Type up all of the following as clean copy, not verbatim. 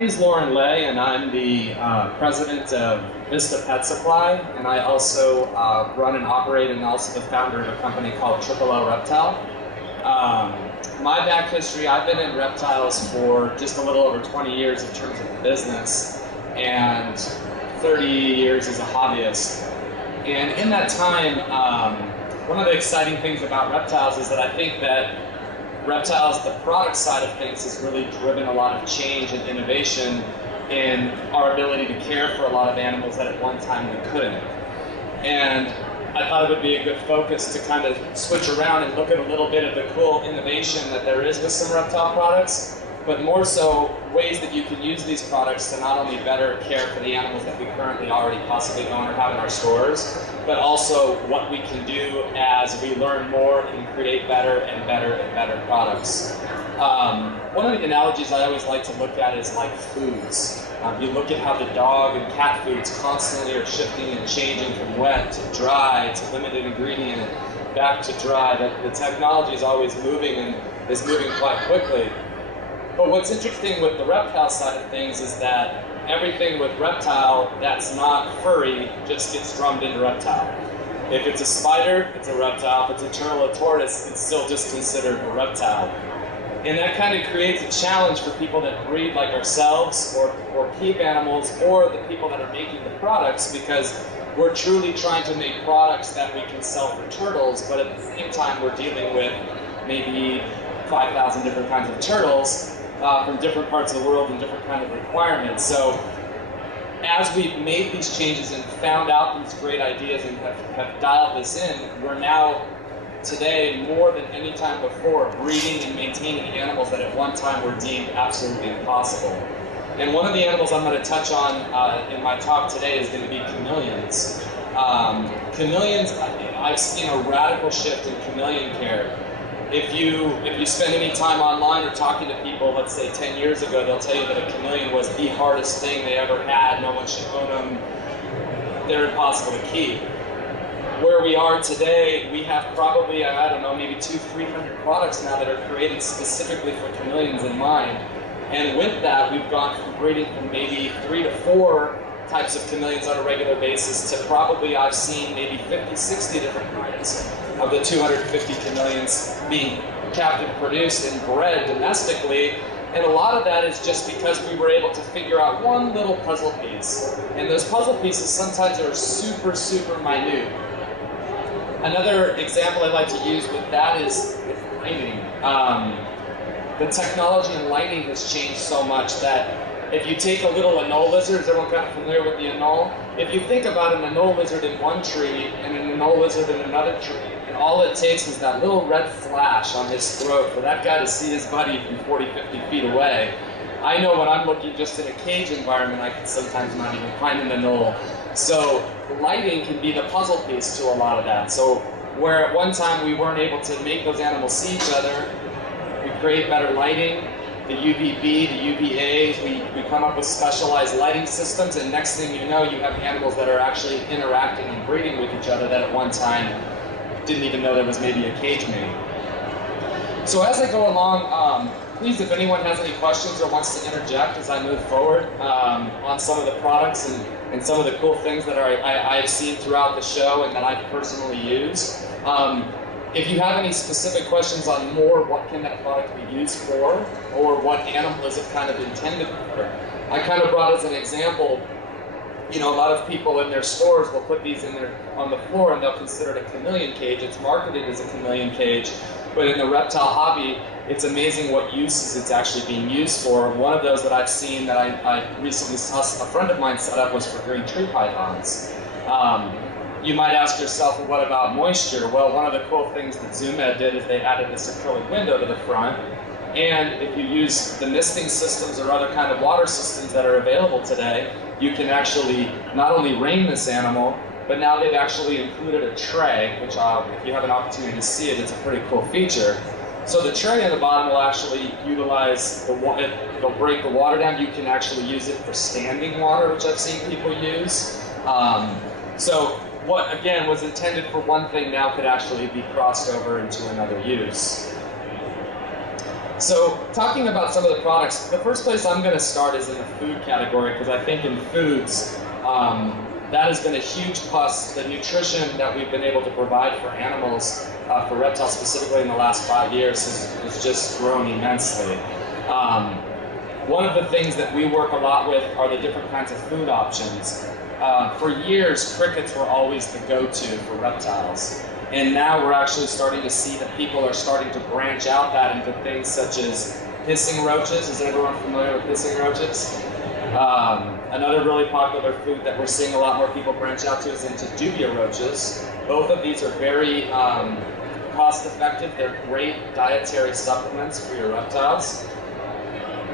My name is Loren Leigh, and I'm the president of Vista Pet Supply, and I also run and operate and also the founder of a company called LLLReptile. My back history, I've been in reptiles for just a little over 20 years in terms of the business, and 30 years as a hobbyist. And in that time, one of the exciting things about reptiles is that I think that reptiles, the product side of things, has really driven a lot of change and innovation in our ability to care for a lot of animals that at one time we couldn't. And I thought it would be a good focus to kind of switch around and look at a little bit of the cool innovation that there is with some reptile products, but more so ways that you can use these products to not only better care for the animals that we currently already possibly own or have in our stores, but also what we can do as we learn more and create better and better and better products. One of the analogies I always like to look at is like foods. You look at how the dog and cat foods constantly are shifting and changing from wet to dry to limited ingredient back to dry. The technology is always moving and is moving quite quickly. But what's interesting with the reptile side of things is that everything with reptile that's not furry just gets drummed into reptile. If it's a spider, it's a reptile. If it's a turtle or tortoise, it's still just considered a reptile. And that kind of creates a challenge for people that breed like ourselves or keep animals or the people that are making the products, because we're truly trying to make products that we can sell for turtles, but at the same time we're dealing with maybe 5,000 different kinds of turtles from different parts of the world and different kind of requirements. So as we've made these changes and found out these great ideas and have dialed this in, we're now today, more than any time before, breeding and maintaining animals that at one time were deemed absolutely impossible. And one of the animals I'm going to touch on in my talk today is going to be chameleons. Chameleons, I've seen a radical shift in chameleon care. If you spend any time online or talking to people, let's say 10 years ago, they'll tell you that a chameleon was the hardest thing they ever had. No one should own them. They're impossible to keep. Where we are today, we have probably, I don't know, maybe 200-300 products now that are created specifically for chameleons in mind. And with that, we've gone from breeding from maybe 3 to 4 types of chameleons on a regular basis to probably, I've seen maybe 50, 60 different kinds of the 250 chameleons being captive produced and bred domestically. And a lot of that is just because we were able to figure out one little puzzle piece. And those puzzle pieces sometimes are super, super minute. Another example I like to use with that is lighting. The technology in lighting has changed so much that if you take a little anole lizard, is everyone kind of familiar with the anole? If you think about an anole lizard in one tree and an anole lizard in another tree, and all it takes is that little red flash on his throat for that guy to see his buddy from 40, 50 feet away. I know when I'm looking just in a cage environment, I can sometimes not even find an anole. So lighting can be the puzzle piece to a lot of that. So where at one time we weren't able to make those animals see each other, we create better lighting, the UVB, the UVA, we come up with specialized lighting systems, and next thing you know, you have animals that are actually interacting and breeding with each other that at one time didn't even know there was maybe a cage mate. So as I go along, please, if anyone has any questions or wants to interject as I move forward on some of the products and some of the cool things that I've seen throughout the show and that I've personally used. If you have any specific questions on more, what can that product be used for, or what animal is it kind of intended for? I kind of brought as an example, you know, a lot of people in their stores will put these on the floor and they'll consider it a chameleon cage. It's marketed as a chameleon cage, but in the reptile hobby, it's amazing what uses it's actually being used for. One of those that I've seen that I recently saw a friend of mine set up was for green tree pythons. You might ask yourself, well, what about moisture? Well, one of the cool things that ZooMed did is they added this acrylic window to the front. And if you use the misting systems or other kind of water systems that are available today, you can actually not only rain this animal, but now they've actually included a tray, which if you have an opportunity to see it, it's a pretty cool feature. So the tray in the bottom will actually utilize it'll break the water down. You can actually use it for standing water, which I've seen people use. So what, again, was intended for one thing now could actually be crossed over into another use. So talking about some of the products, the first place I'm going to start is in the food category, because I think in foods, that has been a huge plus. The nutrition that we've been able to provide for animals, for reptiles specifically in the last 5 years, has just grown immensely. One of the things that we work a lot with are the different kinds of food options. For years, crickets were always the go-to for reptiles. And now we're actually starting to see that people are starting to branch out that into things such as hissing roaches. Is everyone familiar with hissing roaches? Another really popular food that we're seeing a lot more people branch out to is into dubia roaches. Both of these are very cost-effective. They're great dietary supplements for your reptiles.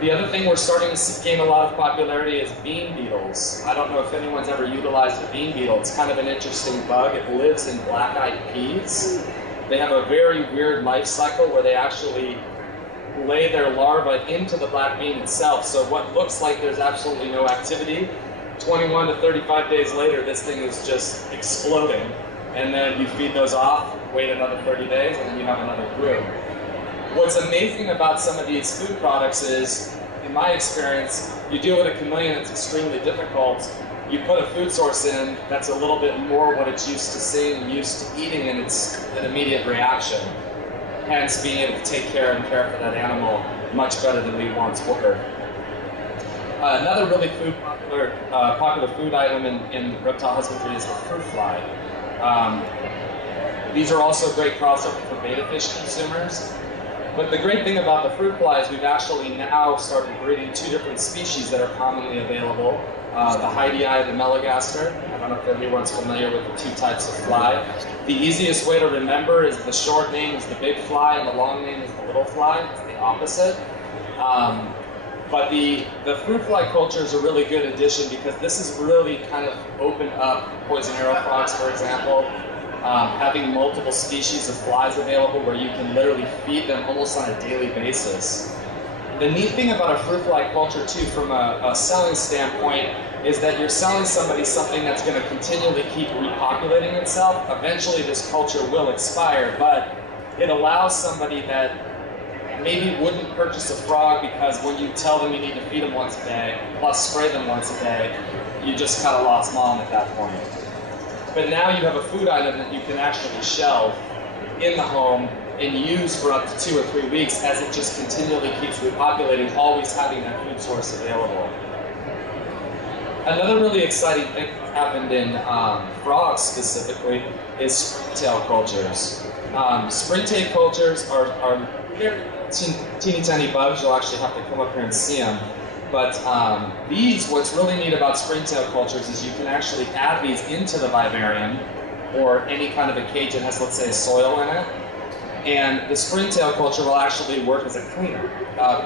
The other thing we're starting to gain a lot of popularity is bean beetles. I don't know if anyone's ever utilized a bean beetle. It's kind of an interesting bug. It lives in black-eyed peas. They have a very weird life cycle where they actually lay their larvae into the black bean itself. So what looks like there's absolutely no activity, 21 to 35 days later, this thing is just exploding. And then you feed those off, wait another 30 days, and then you have another brood. What's amazing about some of these food products is, in my experience, you deal with a chameleon, it's extremely difficult. You put a food source in that's a little bit more what it's used to seeing and used to eating, and it's an immediate reaction. Hence, being able to take care and care for that animal much better than we once were. Another really popular food item in reptile husbandry is the fruit fly. These are also great crossover for betta fish consumers. But the great thing about the fruit fly is we've actually now started breeding 2 different species that are commonly available. The Heidii and the Melanogaster. I don't know if anyone's familiar with the 2 types of fly. The easiest way to remember is the short name is the big fly and the long name is the little fly. It's the opposite. But the fruit fly culture is a really good addition because this has really kind of opened up poison arrow frogs, for example. Having multiple species of flies available where you can literally feed them almost on a daily basis. The neat thing about a fruit fly culture too, from a selling standpoint, is that you're selling somebody something that's going to continually keep repopulating itself. Eventually this culture will expire, but it allows somebody that maybe wouldn't purchase a frog because when you tell them you need to feed them once a day, plus spray them once a day, you just kind of lost mom at that point. But now you have a food item that you can actually shelve in the home and use for up to 2 or 3 weeks as it just continually keeps repopulating, always having that food source available. Another really exciting thing that happened in frogs specifically is springtail cultures. Springtail cultures are very teeny tiny bugs. You'll actually have to come up here and see them. But what's really neat about springtail cultures is you can actually add these into the vivarium or any kind of a cage that has, let's say, soil in it. And the springtail culture will actually work as a cleaner,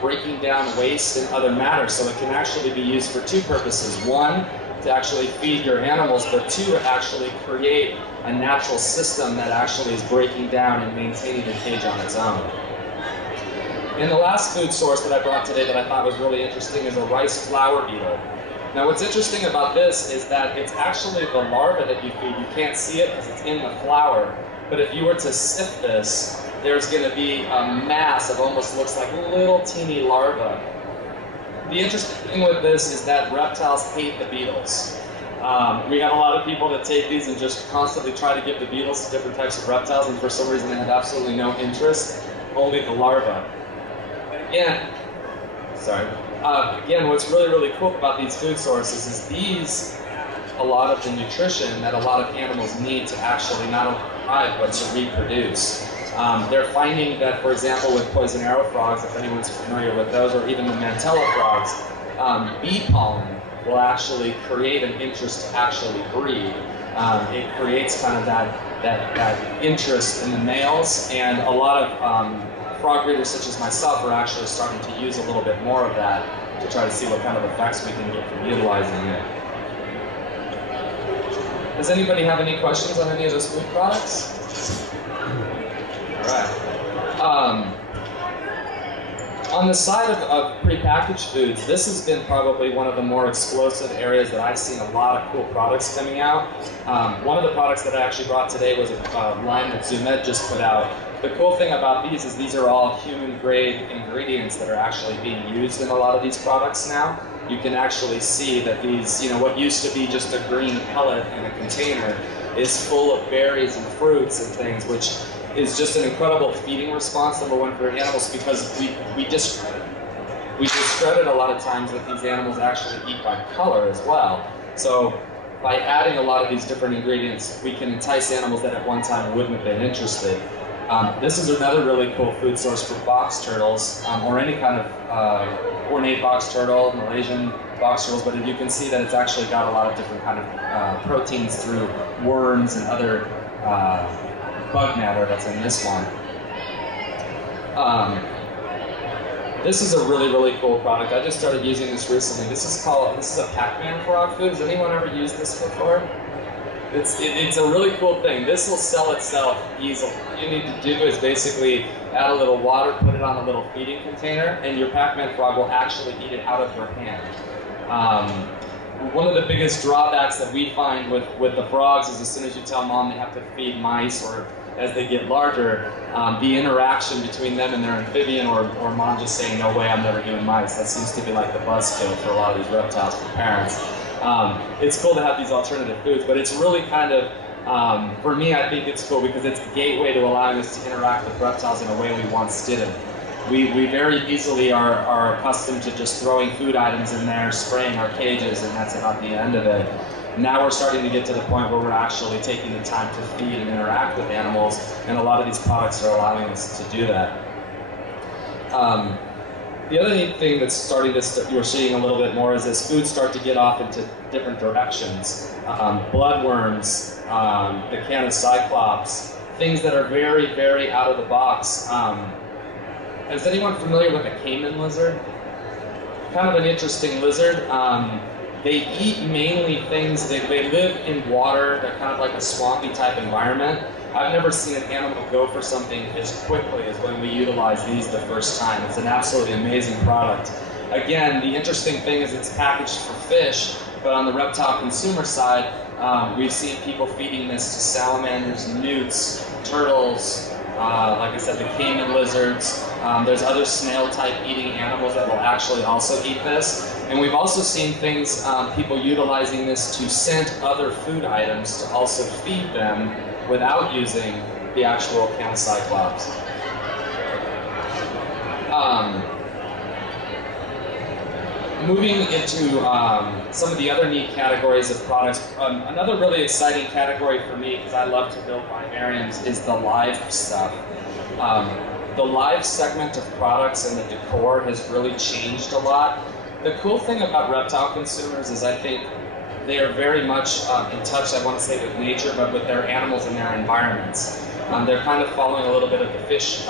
breaking down waste and other matter. So it can actually be used for 2 purposes. 1, to actually feed your animals, but 2, to actually create a natural system that actually is breaking down and maintaining the cage on its own. And the last food source that I brought today that I thought was really interesting is a rice flower beetle. Now what's interesting about this is that it's actually the larva that you feed. You can't see it because it's in the flower. But if you were to sift this, there's going to be a mass of almost looks like little teeny larvae. The interesting thing with this is that reptiles hate the beetles. We have a lot of people that take these and just constantly try to give the beetles to different types of reptiles, and for some reason they have absolutely no interest, only the larvae. Again, what's really, really cool about these food sources is a lot of the nutrition that a lot of animals need to actually not only thrive, but to reproduce. They're finding that, for example, with poison arrow frogs, if anyone's familiar with those, or even the mantella frogs, bee pollen will actually create an interest to actually breed. It creates kind of that interest in the males, and a lot of frog breeders such as myself are actually starting to use a little bit more of that to try to see what kind of effects we can get from utilizing it. Does anybody have any questions on any of those food products? All right. On the side of prepackaged foods, this has been probably one of the more explosive areas that I've seen a lot of cool products coming out. One of the products that I actually brought today was a line that ZooMed just put out. the cool thing about these are all human-grade ingredients that are actually being used in a lot of these products now. You can actually see that these, what used to be just a green pellet in a container is full of berries and fruits and things, which is just an incredible feeding response, number one, for animals, because we discredit a lot of times that these animals actually eat by color as well. So by adding a lot of these different ingredients, we can entice animals that at one time wouldn't have been interested. This is another really cool food source for box turtles, or any kind of ornate box turtle, Malaysian box turtles, but you can see that it's actually got a lot of different kind of proteins through worms and other bug matter that's in this one. This is a really, really cool product. I just started using this recently. This is a Pac-Man frog food. Has anyone ever used this before? It's a really cool thing. This will sell itself easily. All you need to do is basically add a little water, put it on a little feeding container, and your Pac-Man frog will actually eat it out of your hand. One of the biggest drawbacks that we find with the frogs is as soon as you tell mom they have to feed mice, or as they get larger, the interaction between them and their amphibian, or mom just saying, no way, I'm never doing mice. That seems to be like the buzzkill for a lot of these reptiles for parents. It's cool to have these alternative foods, but it's really kind of, for me, I think it's cool because it's the gateway to allowing us to interact with reptiles in a way we once didn't. We very easily are accustomed to just throwing food items in there, spraying our cages, and that's about the end of it. Now we're starting to get to the point where we're actually taking the time to feed and interact with animals, and a lot of these products are allowing us to do that. The other neat thing that's you're seeing a little bit more is as foods start to get off into different directions. Bloodworms, the Cyclops, things that are very, very out of the box. Is anyone familiar with a caiman lizard? Kind of an interesting lizard. They eat mainly things, they live in water, they're kind of like a swampy type environment. I've never seen an animal go for something as quickly as when we utilize these the first time. It's an absolutely amazing product. Again, the interesting thing is it's packaged for fish, but on the reptile consumer side, we've seen people feeding this to salamanders, newts, turtles, like I said, the caiman lizards. There's other snail-type eating animals that will actually also eat this. And we've also seen things, people utilizing this to scent other food items to also feed them without using the actual Cyclops. Moving into some of the other neat categories of products, another really exciting category for me, because I love to build vivariums, is the live stuff. The live segment of products and the decor has really changed a lot. The cool thing about reptile consumers is I think they are very much in touch, I want to say, with nature, but with their animals and their environments. They're kind of following a little bit of the fish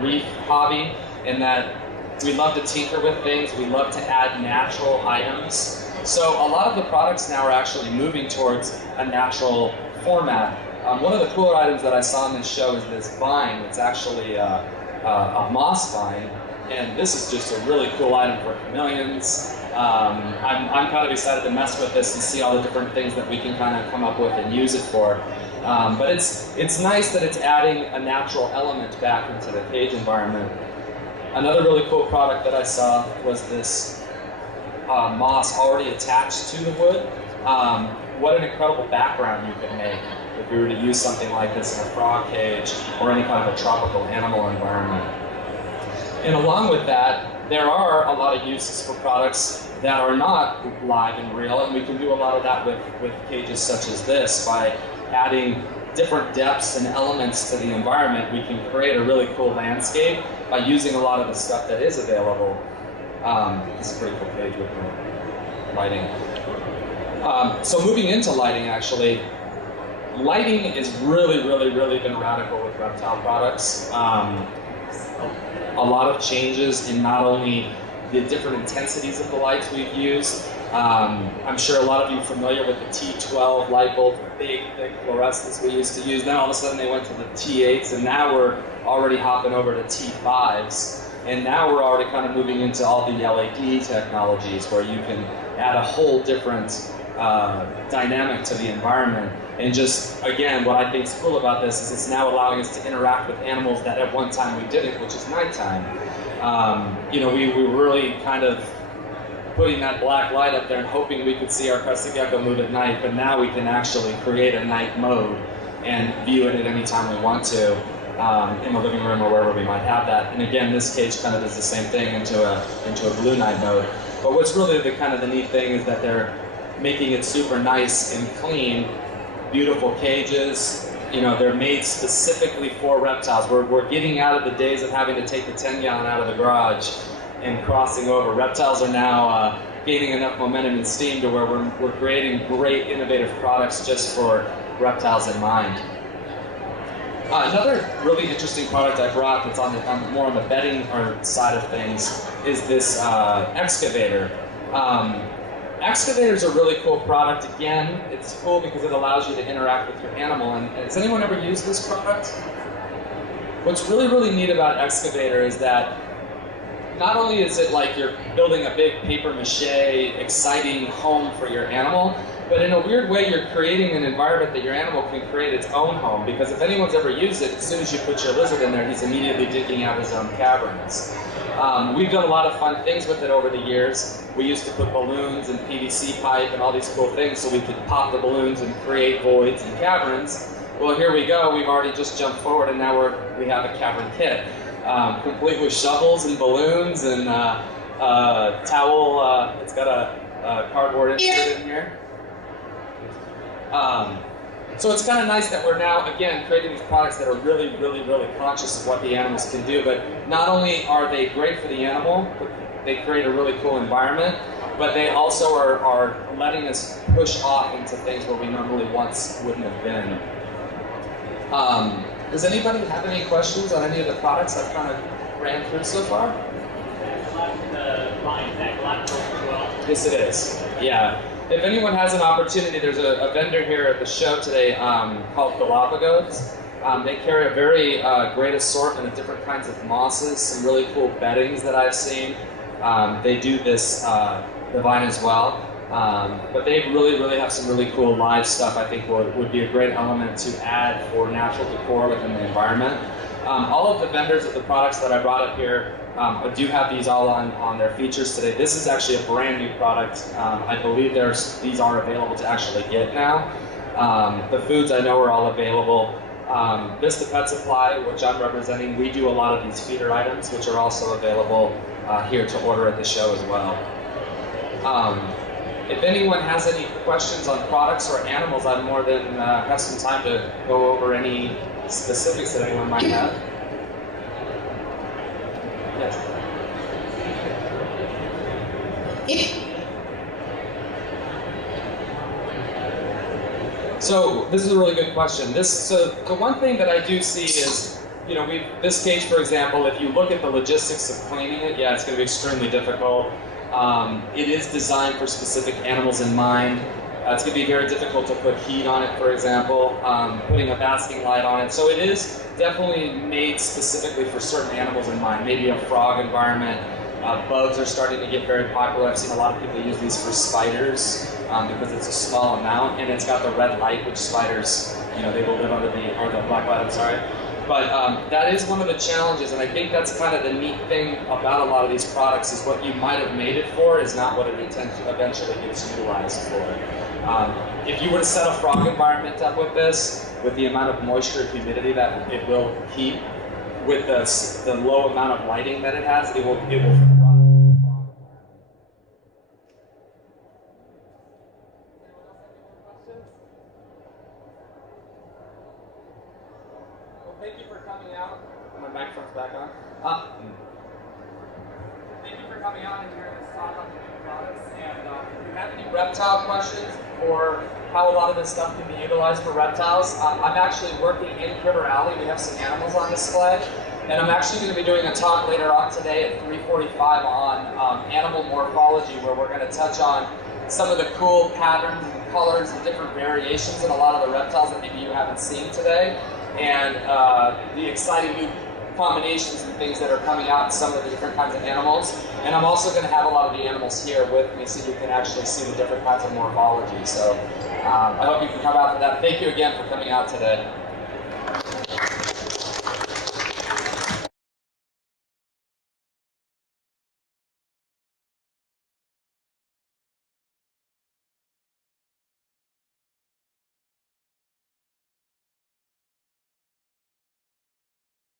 reef hobby, in that we love to tinker with things, we love to add natural items. So a lot of the products now are actually moving towards a natural format. One of the cooler items that I saw in this show is this vine. It's actually a moss vine, and this is just a really cool item for chameleons. I'm kind of excited to mess with this and see all the different things that we can kind of come up with and use it for. But it's nice that it's adding a natural element back into the cage environment. Another really cool product that I saw was this moss already attached to the wood. What an incredible background you could make if you were to use something like this in a frog cage or any kind of a tropical animal environment. And along with that, there are a lot of uses for products that are not live and real, and we can do a lot of that with cages such as this. By adding different depths and elements to the environment, we can create a really cool landscape by using a lot of the stuff that is available. This is a pretty cool page with the lighting. So moving into lighting, actually, lighting is really been radical with reptile products. A lot of changes in not only the different intensities of the lights we've used. I'm sure a lot of you are familiar with the T12 light bulb, big fluorescents we used to use. Then all of a sudden they went to the T8s, and now we're already hopping over to T5s. And now we're already kind of moving into all the LED technologies where you can add a whole different dynamic to the environment. And just, again, what I think is cool about this is it's now allowing us to interact with animals that at one time we didn't, which is nighttime. You know, we were really kind of putting that black light up there and hoping we could see our crested gecko move at night, but now we can actually create a night mode and view it at any time we want to, in the living room or wherever we might have that. And again, this cage kind of does the same thing into a blue night mode. But what's really the kind of the neat thing is that they're making it super nice and clean, beautiful cages. You know, they're made specifically for reptiles. We're getting out of the days of having to take the 10-gallon out of the garage and crossing over. Reptiles are now gaining enough momentum and steam to where we're creating great innovative products just for reptiles in mind. Another really interesting product I brought that's more on the bedding side of things is this excavator. Excavator's a really cool product. Again, it's cool because it allows you to interact with your animal. And has anyone ever used this product? What's really, really neat about excavator is that not only is it like you're building a big paper mache, exciting home for your animal, but in a weird way you're creating an environment that your animal can create its own home. Because if anyone's ever used it, as soon as you put your lizard in there, he's immediately digging out his own caverns. We've done a lot of fun things with it over the years. We used to put balloons and PVC pipe and all these cool things so we could pop the balloons and create voids and caverns. Well, here we go. We've already just jumped forward and now we have a cavern kit. Complete with shovels and balloons and towel. It's got a cardboard insert in here. So it's kind of nice that we're now, again, creating these products that are really, really, really conscious of what the animals can do. But not only are they great for the animal, but they create a really cool environment, but they also are letting us push off into things where we normally once wouldn't have been. Does anybody have any questions on any of the products I've kind of ran through so far? Yes, it is. Yeah. If anyone has an opportunity, there's a vendor here at the show today called Galapagos. They carry a very great assortment of different kinds of mosses, some really cool beddings that I've seen. They do this divine as well. But they really, really have some really cool live stuff I think would be a great element to add for natural decor within the environment. All of the vendors of the products that I brought up here do have these all on their features today. This is actually a brand new product. I believe these are available to actually get now. The foods I know are all available. Vista Pet Supply, which I'm representing, we do a lot of these feeder items, which are also available here to order at the show as well. If anyone has any questions on products or animals, I'd more than have some time to go over any specifics that anyone might have. Yes. So this is a really good question. So the one thing that I do see is, you know, this cage, for example, if you look at the logistics of cleaning it, yeah, it's going to be extremely difficult. It is designed for specific animals in mind. It's going to be very difficult to put heat on it, for example, putting a basking light on it. So it is definitely made specifically for certain animals in mind, maybe a frog environment. Bugs are starting to get very popular. I've seen a lot of people use these for spiders because it's a small amount, and it's got the red light, which spiders, you know, they will live under or the black light, I'm sorry. But that is one of the challenges, and I think that's kind of the neat thing about a lot of these products is what you might have made it for is not what it eventually gets utilized for. If you were to set a frog environment up with this, with the amount of moisture and humidity that it will keep, with the low amount of lighting that it has, it will thrive. Thank you for coming out. My microphone's back on. Thank you for coming out and hearing us talk on the new products. And if you have any reptile questions or how a lot of this stuff can be utilized for reptiles, I'm actually working in River Alley. We have some animals on display. And I'm actually going to be doing a talk later on today at 3:45 on animal morphology, where we're going to touch on some of the cool patterns and colors and different variations in a lot of the reptiles that maybe you haven't seen today. And the exciting new combinations and things that are coming out in some of the different kinds of animals. And I'm also going to have a lot of the animals here with me so you can actually see the different kinds of morphology. So I hope you can come out for that. Thank you again for coming out today.